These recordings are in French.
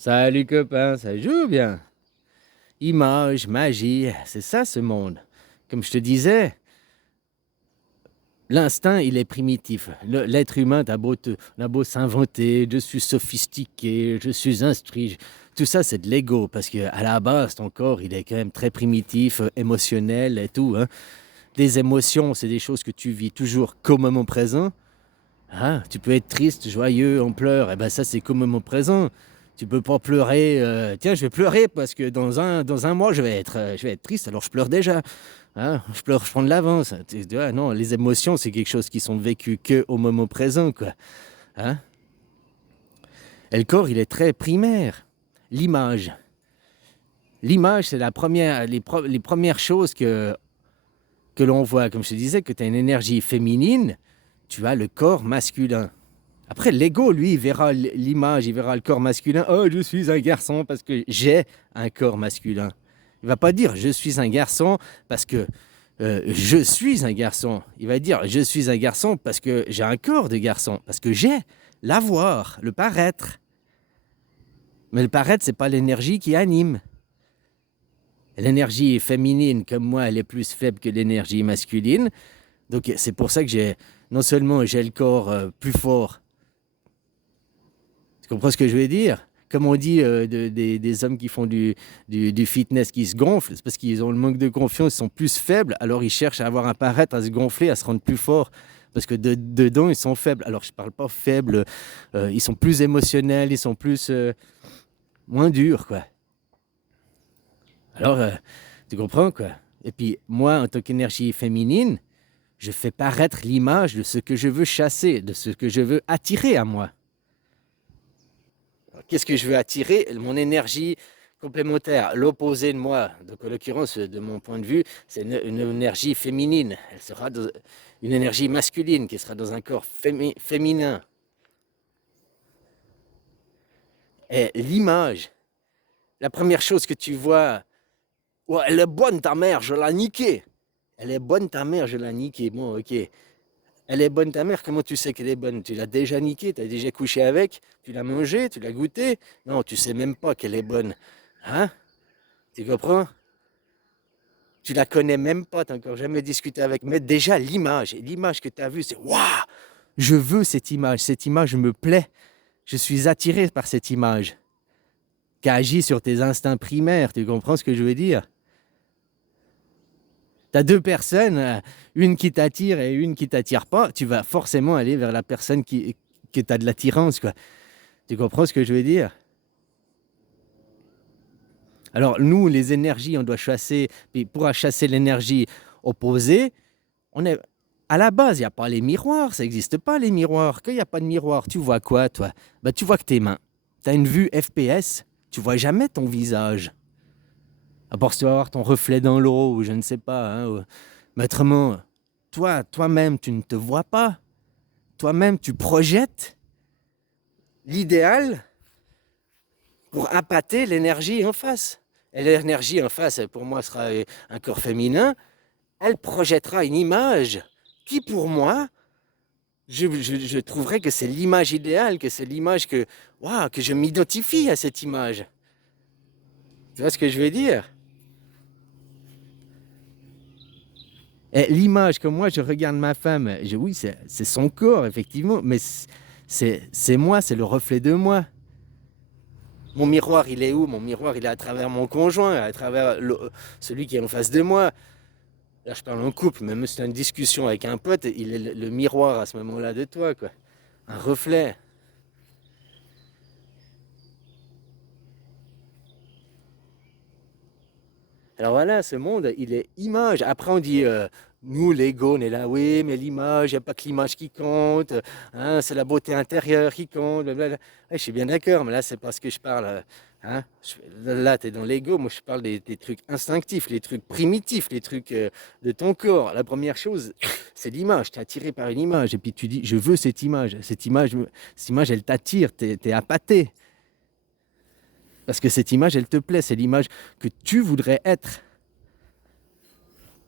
Salut copain, ça joue bien. Image, magie, c'est ça ce monde. Comme je te disais, l'instinct, il est primitif. L'être humain, on a beau s'inventer, je suis sophistiqué, je suis instruit. Tout ça, c'est de l'ego, parce qu'à la base, ton corps, il est quand même très primitif, émotionnel et tout, hein. Des émotions, c'est des choses que tu vis toujours qu'au moment présent. Hein, tu peux être triste, joyeux, on pleure. Eh ben ça, c'est qu'au moment présent. Tu peux pas pleurer. Tiens, je vais pleurer parce que dans un mois, je vais être triste. Alors je pleure déjà. Hein, je pleure, je prends de l'avance. Tu vois, non, les émotions, c'est quelque chose qui sont vécues que au moment présent, quoi. Hein? Et le corps, il est très primaire. L'image. L'image, c'est les premières choses que l'on voit. Comme je te disais, que tu as une énergie féminine, tu as le corps masculin. Après, l'ego, lui, il verra l'image, il verra le corps masculin. Oh, je suis un garçon parce que j'ai un corps masculin. Il ne va pas dire je suis un garçon parce que je suis un garçon. Il va dire je suis un garçon parce que j'ai un corps de garçon, parce que j'ai l'avoir, le paraître. Mais le paraître, c'est pas l'énergie qui anime. L'énergie féminine, comme moi, elle est plus faible que l'énergie masculine. Donc c'est pour ça que non seulement j'ai le corps plus fort. Tu comprends ce que je veux dire? Comme on dit des hommes qui font du fitness qui se gonflent, c'est parce qu'ils ont le manque de confiance, ils sont plus faibles, alors ils cherchent à avoir un paraître, à se gonfler, à se rendre plus forts. Parce que dedans, ils sont faibles. Alors, je ne parle pas faibles, ils sont plus émotionnels, ils sont plus moins durs, quoi. Alors, tu comprends, quoi. Et puis, moi, en tant qu'énergie féminine, je fais paraître l'image de ce que je veux chasser, de ce que je veux attirer à moi. Qu'est-ce que je veux attirer? Mon énergie complémentaire, l'opposé de moi. Donc, en l'occurrence, de mon point de vue, c'est une énergie féminine. Elle sera une énergie masculine qui sera dans un corps féminin. Et l'image, la première chose que tu vois, oh, elle est bonne ta mère, je l'ai niquée. Elle est bonne ta mère, je l'ai niquée. Bon, ok. Elle est bonne ta mère, comment tu sais qu'elle est bonne? Tu l'as déjà niquée, tu as déjà couché avec, tu l'as mangée, tu l'as goûtée? Non, tu sais même pas qu'elle est bonne. Hein? Tu comprends? Tu la connais même pas, tu n'as encore jamais discuté avec. Mais déjà, l'image que tu as vue, c'est waouh! Je veux cette image me plaît. Je suis attiré par cette image qui agit sur tes instincts primaires. Tu comprends ce que je veux dire? Tu as deux personnes, une qui t'attire et une qui t'attire pas. Tu vas forcément aller vers la personne que tu as de l'attirance, quoi. Tu comprends ce que je veux dire? Alors, nous, les énergies, on doit chasser. Puis pour chasser l'énergie opposée, on est. À la base, il n'y a pas les miroirs, ça n'existe pas les miroirs. Quand il n'y a pas de miroir, tu vois quoi, toi? Bah, tu vois que tes mains. Tu as une vue FPS, tu vois jamais ton visage. À part si tu vas voir ton reflet dans l'eau, ou je ne sais pas. Hein, mais autrement, toi-même, tu ne te vois pas. Toi-même, tu projettes l'idéal pour appâter l'énergie en face. Et l'énergie en face, pour moi, sera un corps féminin. Elle projettera une image qui, pour moi, je trouverais que c'est l'image idéale, que c'est l'image waouh, que je m'identifie à cette image. Tu vois ce que je veux dire? Et l'image que moi, je regarde ma femme, oui, c'est son corps, effectivement, mais c'est moi, c'est le reflet de moi. Mon miroir, il est où? Mon miroir, il est à travers mon conjoint, à travers celui qui est en face de moi. Là, je parle en couple, même si tu as une discussion avec un pote, il est le miroir à ce moment-là de toi, quoi. Un reflet. Alors voilà, ce monde, il est image. Après, on dit, nous, l'ego, on est là, oui, mais l'image, il n'y a pas que l'image qui compte, hein, c'est la beauté intérieure qui compte, blablabla. Ouais, je suis bien d'accord, mais là, c'est parce que je parle. Hein, là, tu es dans l'ego, moi, je parle des trucs instinctifs, les trucs primitifs, les trucs de ton corps. La première chose, c'est l'image. Tu es attiré par une image, et puis tu dis, je veux cette image. Cette image elle t'attire, tu es appâté. Parce que cette image, elle te plaît, c'est l'image que tu voudrais être.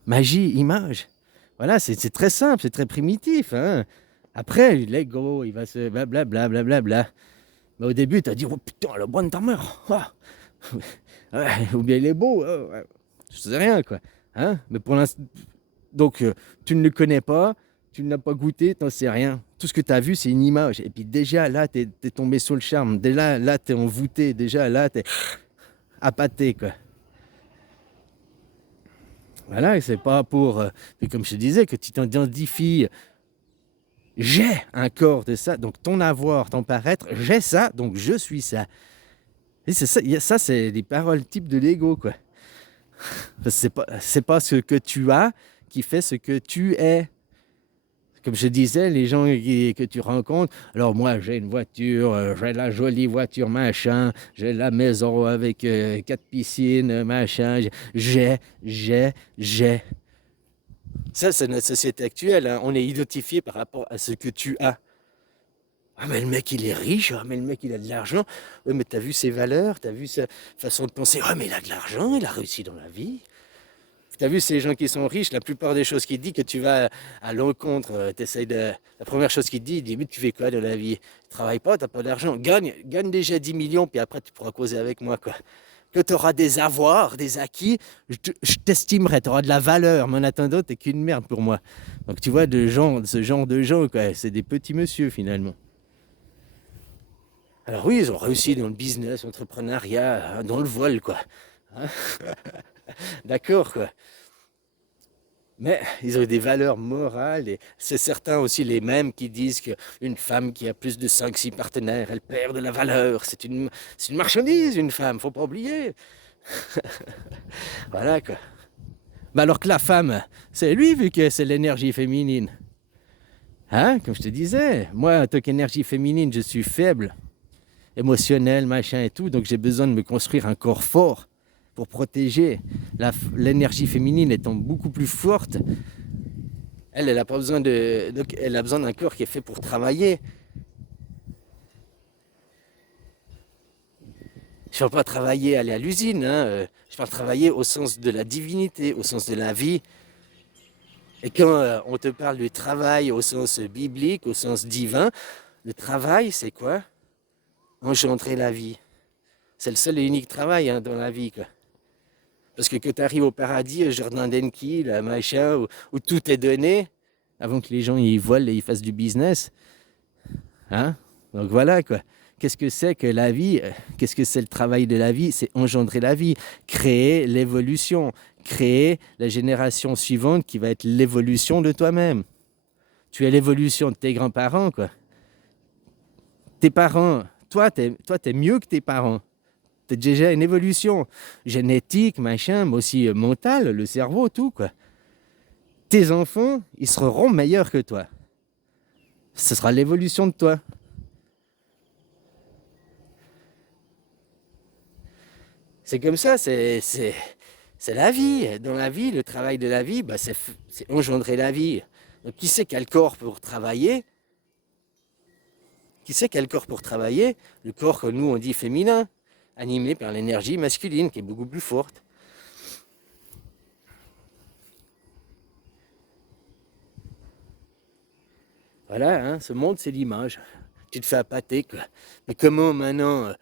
Magie, image. Voilà, c'est très simple, c'est très primitif. Hein. Après, l'ego, il va se blablabla, blablabla. Mais au début, tu as dit, oh putain, le bonne ta mère. Ah. Ouais, ou bien il est beau. Ouais. Je sais rien, quoi. Hein? Mais pour l'instant, donc, tu ne le connais pas, tu ne l'as pas goûté, tu n'en sais rien. Tout ce que tu as vu, c'est une image. Et puis déjà, là, tu es tombé sous le charme. Déjà, là, tu es envoûté. Déjà, là, tu es appâté, quoi. Voilà, et c'est pas pour, comme je te disais, que tu t'identifies. J'ai un corps de ça, donc ton avoir, ton paraître, j'ai ça, donc je suis ça. Et c'est ça, ça c'est les paroles types de l'ego, quoi. Parce que c'est pas ce que tu as qui fait ce que tu es. Comme je disais, les gens que tu rencontres, alors moi j'ai une voiture, j'ai la jolie voiture, machin, j'ai la maison avec 4 piscines, machin, j'ai. Ça, c'est notre société actuelle, hein. On est identifié par rapport à ce que tu as. Ah mais le mec il est riche, ah mais le mec il a de l'argent, ouais, mais t'as vu ses valeurs, t'as vu sa façon de penser, ah mais il a de l'argent, il a réussi dans la vie. T'as vu ces gens qui sont riches, la plupart des choses qu'il dit que tu vas à l'encontre, la première chose qu'il dit, mais tu fais quoi de la vie? Tu travailles pas, t'as pas d'argent, gagne déjà 10 millions, puis après tu pourras causer avec moi, quoi. Que tu auras des avoirs, des acquis, je t'estimerai, tu auras de la valeur, mais en attendant, t'es qu'une merde pour moi. Donc tu vois, ce genre de gens, quoi, c'est des petits messieurs finalement. Alors oui, ils ont réussi dans le business, l'entrepreneuriat, hein, dans le vol, quoi. Hein. D'accord, quoi. Mais ils ont des valeurs morales et c'est certains aussi les mêmes qui disent qu'une femme qui a plus de 5, 6 partenaires, elle perd de la valeur. C'est une marchandise, une femme, faut pas oublier. Voilà, quoi. Mais alors que la femme, c'est lui vu que c'est l'énergie féminine. Hein, comme je te disais, moi en tant qu'énergie féminine, je suis faible, émotionnel, machin et tout, donc j'ai besoin de me construire un corps fort pour protéger. L'énergie féminine étant beaucoup plus forte, elle a pas besoin donc elle a besoin d'un corps qui est fait pour travailler. Je ne parle pas travailler, aller à l'usine, hein, je parle travailler au sens de la divinité, au sens de la vie. Et quand on te parle du travail au sens biblique, au sens divin, le travail, c'est quoi? Engendrer la vie. C'est le seul et unique travail, hein, dans la vie, quoi. Parce que quand tu arrives au paradis, au jardin d'Enki, là, machin, où tout est donné, avant que les gens y volent et ils fassent du business, hein? Donc voilà, quoi. Qu'est-ce que c'est que la vie? Qu'est-ce que c'est le travail de la vie? C'est engendrer la vie, créer l'évolution, créer la génération suivante qui va être l'évolution de toi-même. Tu es l'évolution de tes grands-parents, quoi. Tes parents, toi, t'es mieux que tes parents. T'as déjà une évolution génétique, machin, mais aussi mentale, le cerveau, tout, quoi. Tes enfants, ils seront meilleurs que toi. Ce sera l'évolution de toi. C'est comme ça, c'est la vie. Dans la vie, le travail de la vie, bah, c'est engendrer la vie. Donc, qui c'est qui a le corps pour travailler? Qui c'est qui a le corps pour travailler? Le corps que nous, on dit féminin, animé par l'énergie masculine, qui est beaucoup plus forte. Voilà, hein, ce monde, c'est l'image. Tu te fais appâter, quoi. Mais comment maintenant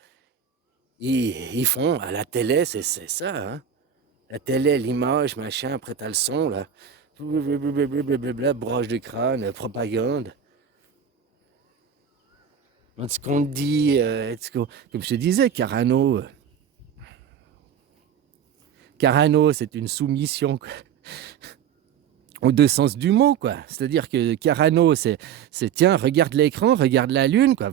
ils font à la télé, c'est ça, hein? La télé, l'image, machin, après t'as le son, là. Blablabla, broche de crâne, propagande. Ce qu'on te dit, comme je te disais, Carano, c'est une soumission, quoi. Aux deux sens du mot, quoi. C'est-à-dire que Carano, c'est tiens, regarde l'écran, regarde la lune, quoi.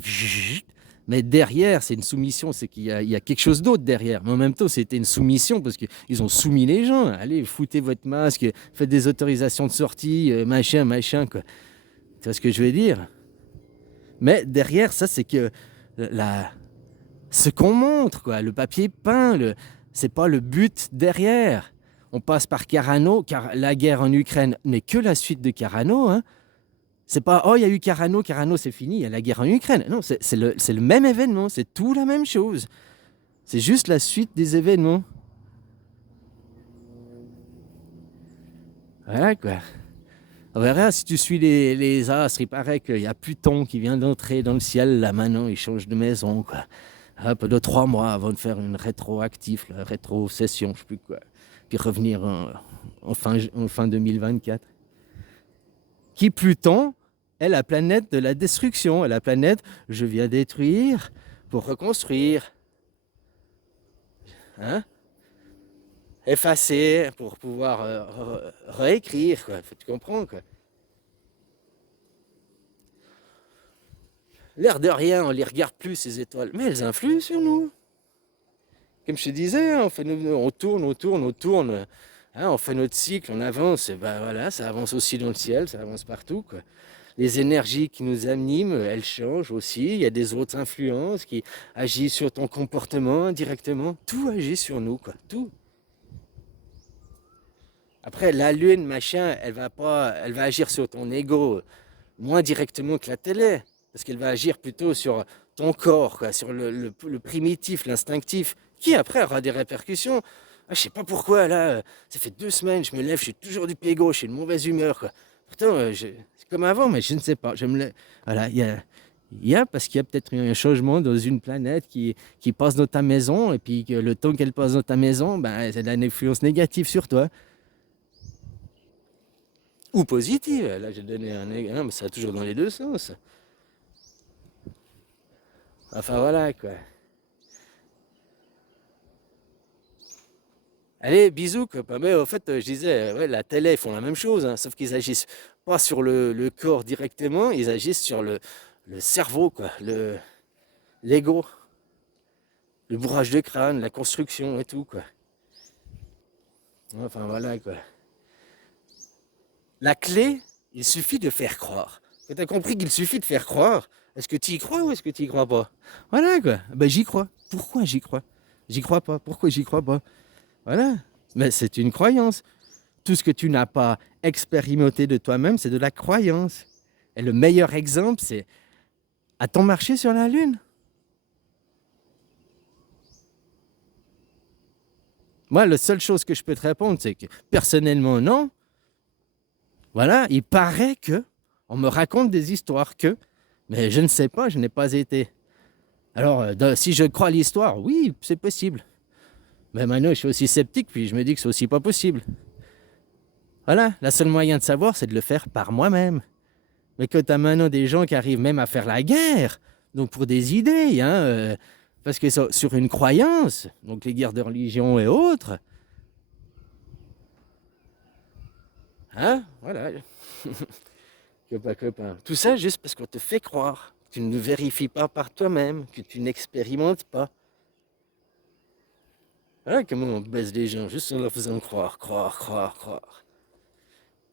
Mais derrière, c'est une soumission, c'est qu'il y a quelque chose d'autre derrière. Mais en même temps, c'était une soumission parce qu'ils ont soumis les gens. Allez, foutez votre masque, faites des autorisations de sortie, machin, quoi. Tu vois ce que je veux dire? Mais derrière, ça, c'est que ce qu'on montre, quoi, le papier peint, c'est pas le but derrière. On passe par Carano, car la guerre en Ukraine n'est que la suite de Carano, hein. C'est pas, oh, il y a eu Carano, c'est fini, il y a la guerre en Ukraine. Non, c'est le même événement, c'est tout la même chose. C'est juste la suite des événements. Voilà, quoi. On verra si tu suis les astres. Il paraît qu'il y a Pluton qui vient d'entrer dans le ciel. Là, maintenant, il change de maison, quoi. Hop, de 3 mois avant de faire une rétroactif, la rétrocession, je sais plus quoi. Puis revenir en fin 2024. Qui Pluton est la planète de la destruction. Est la planète, je viens détruire pour reconstruire. Hein? Effacer pour pouvoir réécrire, quoi. Tu comprends, quoi. L'air de rien, on les regarde plus, ces étoiles, mais elles influent sur nous. Comme je te disais, hein, on tourne, on tourne, hein, on fait notre cycle, on avance, et ben voilà, ça avance aussi dans le ciel, ça avance partout, quoi. Les énergies qui nous animent, elles changent aussi. Il y a des autres influences qui agissent sur ton comportement indirectement. Tout agit sur nous, quoi. Tout. Après, la lune, machin, elle va agir sur ton ego moins directement que la télé, parce qu'elle va agir plutôt sur ton corps, quoi, sur le primitif, l'instinctif, qui après aura des répercussions. Ah, je sais pas pourquoi, là, ça fait 2 semaines, je me lève, je suis toujours du pied gauche, je suis de mauvaise humeur, quoi. Pourtant, c'est comme avant, mais je ne sais pas. Voilà, parce qu'il y a peut-être un changement dans une planète qui passe dans ta maison, et puis que le temps qu'elle passe dans ta maison, ben, c'est de l'influence négative sur toi. Ou positive, là j'ai donné un exemple, mais ça va toujours dans les deux sens. Enfin voilà, quoi. Allez, bisous, copain. Mais au fait, je disais, ouais, la télé, ils font la même chose, hein, sauf qu'ils agissent pas sur le corps directement, ils agissent sur le cerveau, quoi, l'ego, le bourrage de crâne, la construction et tout, quoi. Enfin voilà, quoi. La clé, il suffit de faire croire. Quand tu as compris qu'il suffit de faire croire, est-ce que tu y crois ou est-ce que tu y crois pas? Voilà, quoi. Ben j'y crois. Pourquoi j'y crois? J'y crois pas. Pourquoi j'y crois pas? Voilà. Mais c'est une croyance. Tout ce que tu n'as pas expérimenté de toi-même, c'est de la croyance. Et le meilleur exemple, c'est: a-t-on marché sur la Lune? Moi, la seule chose que je peux te répondre, c'est que personnellement, non. Voilà, il paraît que, on me raconte des histoires que, mais je ne sais pas, je n'ai pas été. Alors, si je crois l'histoire, oui, c'est possible. Mais maintenant, je suis aussi sceptique, puis je me dis que c'est aussi pas possible. Voilà, la seule moyen de savoir, c'est de le faire par moi-même. Mais quand tu as maintenant des gens qui arrivent même à faire la guerre, donc pour des idées, hein, parce que sur une croyance, donc les guerres de religion et autres, hein, voilà, copain, copain. Tout ça juste parce qu'on te fait croire. Tu ne vérifies pas par toi-même, que tu n'expérimentes pas. Voilà comment on baisse les gens, juste en leur faisant croire, croire, croire, croire.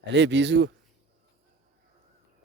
Allez, bisous.